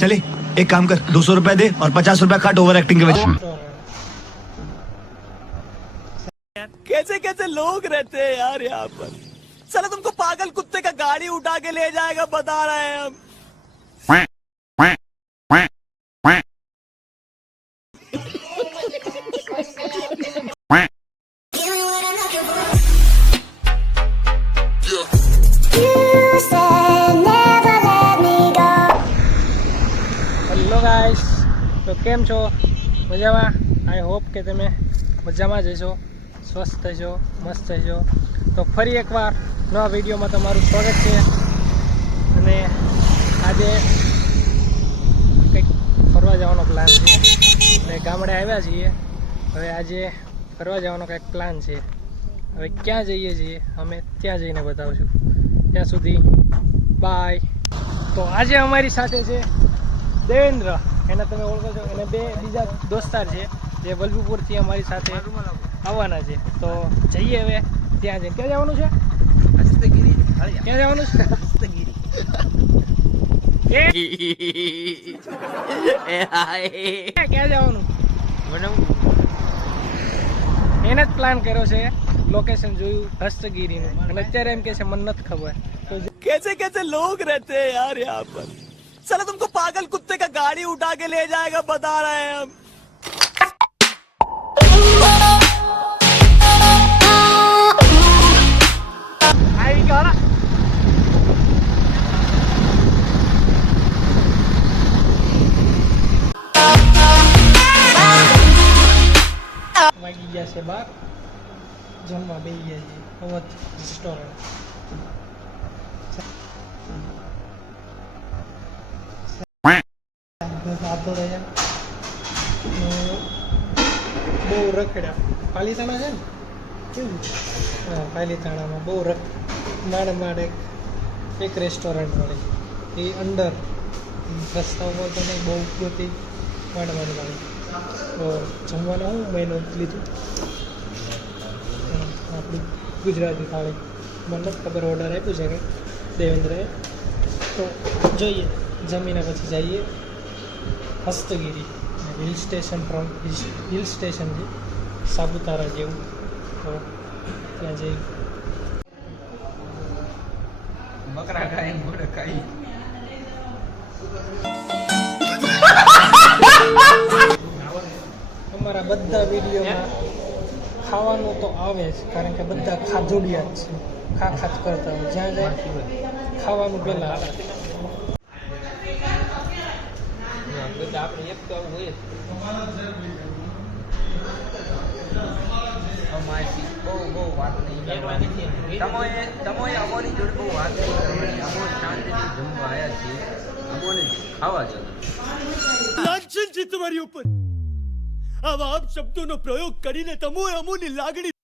चले एक काम कर 200 रुपए दे और 50 रुपए काट ओवर एक्टिंग के वजह। कैसे कैसे लोग रहते हैं यार यहाँ पर। साला तुमको पागल कुत्ते का गाड़ी उठा के ले जाएगा बता रहे हैं हम। હેલો ગાઈસ, તો કેમ છો? મજામાં? આઈ હોપ કે તમે મજામાં જ હશો, સ્વસ્થ હશો, મસ્ત હશો. તો ફરી એકવાર નવા વિડીયોમાં તમારું સ્વાગત છે. અને આજે કંઈક ફરવા જવાનો પ્લાન છે. એટલે ગામડે આવ્યા છીએ. હવે આજે ફરવા જવાનો કંઈક પ્લાન છે. હવે ક્યાં જઈએ છીએ અમે ત્યાં જઈને બતાવશું. ત્યાં સુધી બાય. તો આજે અમારી સાથે છે દેવેન્દ્ર, એને તમે ઓળખો છો. અને બે બીજા દોસ્તાર છે જે વલભીપુરથી અમારી સાથે આવવાના છે. તો જઈએ હવે ત્યાં જઈને. ક્યાં જવાનું છે? ક્યાં જવાનું છે? ક્યાં જવાનું? એને જ પ્લાન કર્યો છે. લોકેશન જોયું હસ્તગીરીનું, અને અત્યારે એમ કે છે મને નથી ખબર. તો कैसे कैसे लोग रहते हैं यार यहाँ पर। साला तुमको पागल कुत्ते का गाड़ी उठा के ले जाएगा बता रहे हैं हम। આવી ગયો ને? વાગી ગયા છે 12. જમવા બેસી ગયા છે અવધ રેસ્ટોરન્ટ. સાતો રહ્યા બહુ રખડ્યા. પાલીતાણા છે ને, કેવું છે? હા, પાલીતાણામાં બહુ માંડ એક રેસ્ટોરન્ટ મળે. એ અંડર રસ્તા ઉપર તો નહીં, બહુ ગોતી માંડ મળે. તો જમવાનું હું મહિનો લીધું આપણી ગુજરાતી થાળી. મને નથી ખબર, ઓર્ડર આપ્યું છે કે દેવેન્દ્રએ. તો જોઈએ, જમીને પછી જઈએ Hastagiri. Hill station hill station છે સાપુતારા જેવું. તો ત્યાં જઈ બકરા ખાઈ મોઢે ખાઈ. અમારા બધા વિડીયોમાં ખાવાનું તો આવે જ, કારણ કે બધા ખાધુડિયા જ છે. ખા જ કરતા હોય. જ્યાં જાય ખાવાનું પહેલાં આવે. આપણે એક તો આવું હોય બહુ વાત નહીં કરવાની. તમે અમારી જોડે બહુ વાત નહીં કરવાની. અમે શાંતિથી જમવા આવ્યા છીએ, અમને ખાવા જ લાંછન છે તમારી ઉપર. આવા આપ શબ્દોનો પ્રયોગ કરીને તમો અમોની લાગણી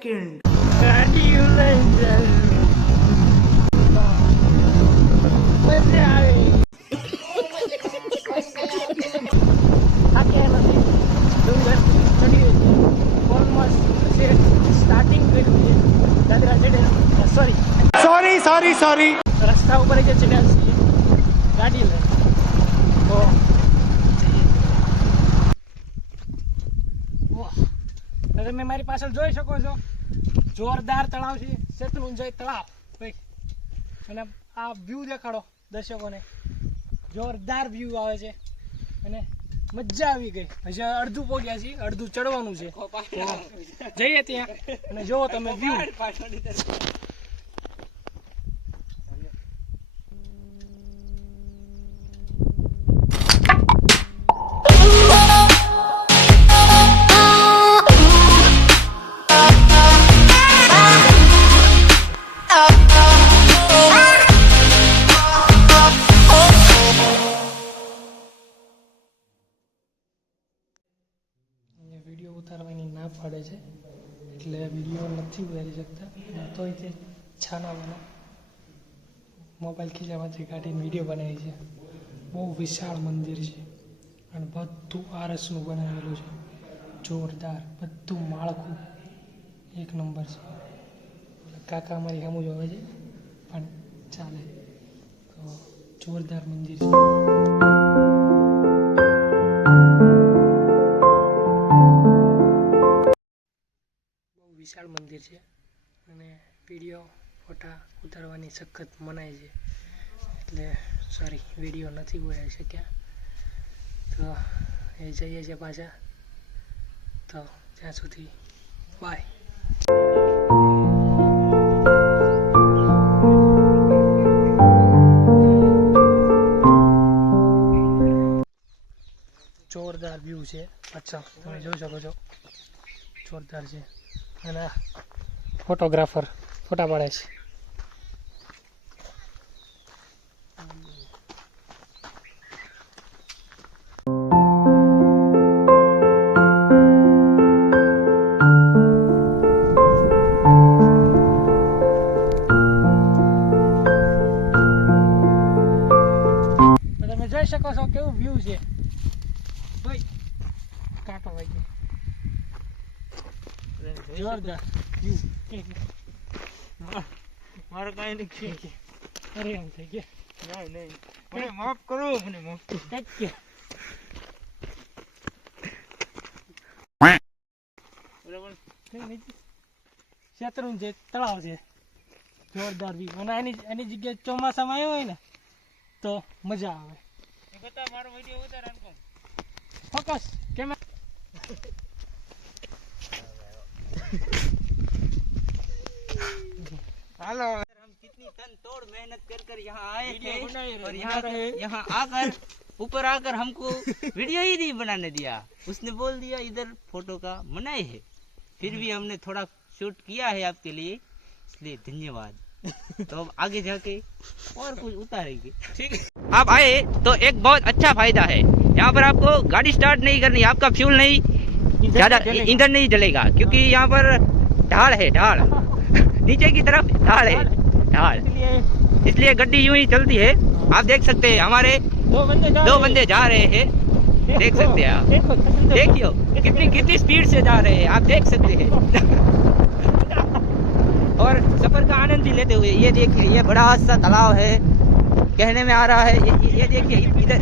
ગાડી લઈ જાય મજા આવે થાક્યા નથી ડુંગર ચડીએ છીએ ઓલમોસ્ટ સ્ટાર્ટિંગ કર્યું છે દાદરા ચડે સોરી રસ્તા ઉપર જે ચડ્યા છીએ ગાડી લઈ તો તમે મારી પાછળ જોઈ શકો છો જોરદાર તળાવ છે શેત્રુંજય તળાવ ભાઈ અને આ વ્યૂ દેખાડો દર્શકોને જોરદાર વ્યૂ આવે છે અને મજા આવી ગઈ હજી અડધું પહોંચ્યા છીએ અડધું ચડવાનું છે જઈએ ત્યાં અને જોવો તમે વ્યૂ વિડીયો ઉતારવાની ના પાડે છે એટલે વિડીયો નથી ઉતારી શકતા તોય તે છાનાવાના મોબાઈલ ખીચામાંથી કાઢીને વિડીયો બનાવી છે બહુ વિશાળ મંદિર છે અને બધું આરસનું બનાવેલું છે જોરદાર બધું માળખું એક નંબર છે કાકા અમારી સામું જોવે છે પણ ચાલે તો જોરદાર મંદિર છે વિશાળ મંદિર છે અને વિડીયો ફોટા ઉતારવાની સખત મનાય છે એટલે સોરી વિડીયો નથી ઉતારી શક્યા તો એ જઈએ છીએ પાછા તો ત્યાં સુધી બાય જોરદાર વ્યૂ છે અચ્છા તમે જોઈ શકો છો જોરદાર છે અને ફોટોગ્રાફર ફોટા પાડે છે તમે જોઈ શકો છો કેવું વ્યૂ છે ભાઈ કાંટો ભાઈ જોરદાર મારે કઈ નથી અરે એમ થઈ ગયા નહીં મને માફ કરો મને માફ શેત્રુંજય તળાવ છે જોરદાર વ્યૂ અને એની જગ્યાએ ચોમાસામાં આવ્યો હોય ને તો મજા આવે મારો વિડીયો ઉતાર ફોકસ કેમેરા हेलो हम कितनी तन तोड़ मेहनत कर यहाँ आए थे और यहाँ आकर ऊपर आकर हमको वीडियो ही नहीं बनाने दिया उसने बोल दिया इधर फोटो का मनाही है फिर भी हमने थोड़ा शूट किया है आपके लिए इसलिए धन्यवाद तो अब आगे जाके और कुछ उतारेंगे ठीक है आप आए तो एक बहुत अच्छा फायदा है यहाँ पर आपको गाड़ी स्टार्ट नहीं करनी आपका फ्यूल नहीं ज्यादा ईंधन नहीं जलेगा क्योंकि यहाँ पर ढाल है ढाल नीचे की तरफ ढाल है ढाल इसलिए गड्डी यूं ही चलती है आप देख सकते हैं हमारे दो बंदे जा रहे हैं देख सकते हैं आप देखियो कितनी स्पीड से जा रहे हैं आप देख सकते हैं और सफर का आनंद भी लेते हुए ये देखिए ये बड़ा सा तालाब है कहने में आ रहा है ये देखिए इधर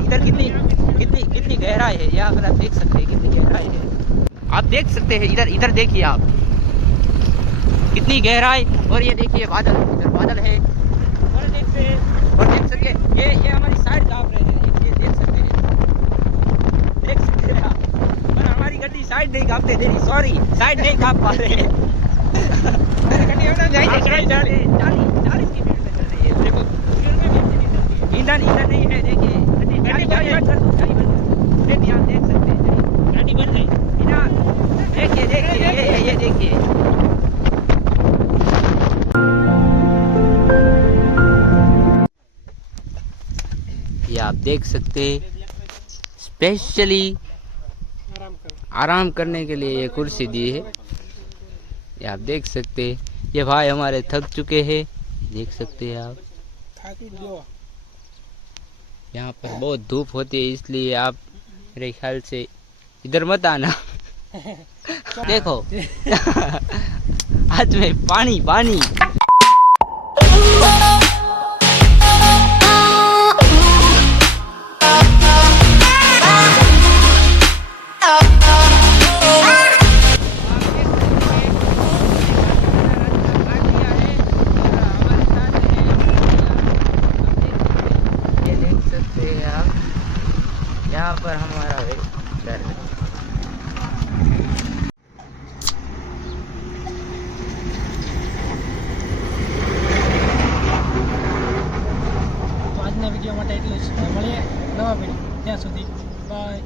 कितनी गहराई है ये अगर आप देख सकते हैं कितनी गहराई है आप देख सकते हैं इधर देखिए आप कितनी गहराई और ये देखिए बादल इधर बादल है और देख सकते ये हमारी साइड कांप रहे हैं ये देख सकते हैं आप और हमारी गड्डी साइड नहीं कांपते दे रही सॉरी साइड नहीं कांप पा रहे हैं देखो ईंधन नहीं है देखिए आप देख सकते हैं गाड़ी बन गई देखिए ये देखिए ये आप देख सकते हैं स्पेशली आराम करने के लिए ये कुर्सी दी है ये आप देख सकते हैं, ये भाई हमारे थक चुके हैं, देख सकते हैं आप। થાકી ગયો यहाँ पर बहुत धूप होती है, इसलिए आप मेरे ख्याल से इधर मत आना। देखो आज में पानी पानी। ये देख सकते हैं आप, यहाँ पर हमारा घर है। તો આજના વિડીયો માટે એટલું જ. મળીએ નવા વિડીયો, ત્યાં સુધી બાય.